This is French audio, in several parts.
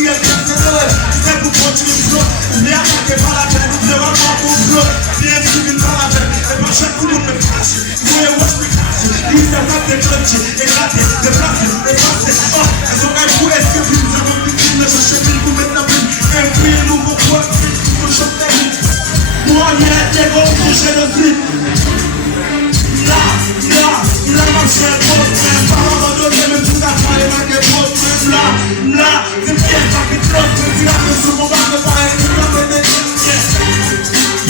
ciel c'est pour continuer le flow. Les attaquer par la tête, c'est vraiment pour flow. Bien suivi par la tête, et pas chaque coup de me cache. Vous voyez, moi je me cache. Ils savent pas des clutches, éclater, déplacer, dépasser. Oh, elles ont un coup, est-ce que plus, ça veut plus qu'il ne cherche plus, vous mettez la plume. Un prix, nouveau poids, tout chanter. Moi, il y a des gros touchés de slip. Là, ma chère, pas abandonner, même tout à fait, les mains qui sont là, c'est bien, ça fait trop, mais tu l'as fait sur mon bar de pareil, tu l'as fait des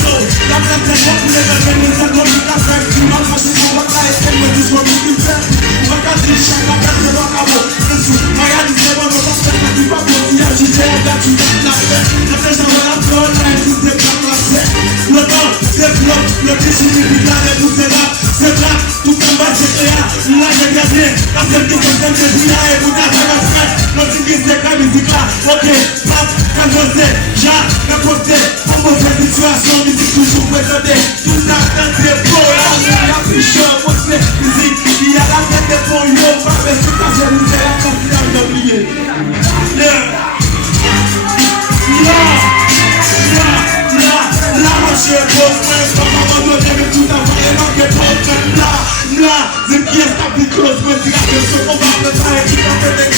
yo, la plainte est bonne pour les bébés, mais c'est comme une affaire, tu m'as fâché sur votre taille, c'est moi qui sois beaucoup plus fait. Regarde, chaque appel, c'est pas cabot, c'est sous, regarde, c'est bon, on va se faire du pas bon, tu as jugé, on va tu vas la faire, la flèche dans la fleur, la tout est pas placé, le temps, développe, le cliché du putain, et tout c'est là, tout en bas, c'est clair, là, j'ai gardé, la seule qui se fait, c'est bien, et vous t'avez la frère, notre qui c'est la musique là, ok, pap, quand je sais, j'ai un côté, pour mauvaise situation, musique toujours présentée, tout ça, c'est beau, là, la picheur, moi c'est musique, il y a la tête des bons yo, pas mais c'est pas jalousé, la capitale d'oublier. Là, moi je suis beau, frère, pas m'abandonner, mais tout avoir et manquer trop, là, c'est qui est ta vie close, mais tu as que ce qu'on va me faire, et tu vas me faire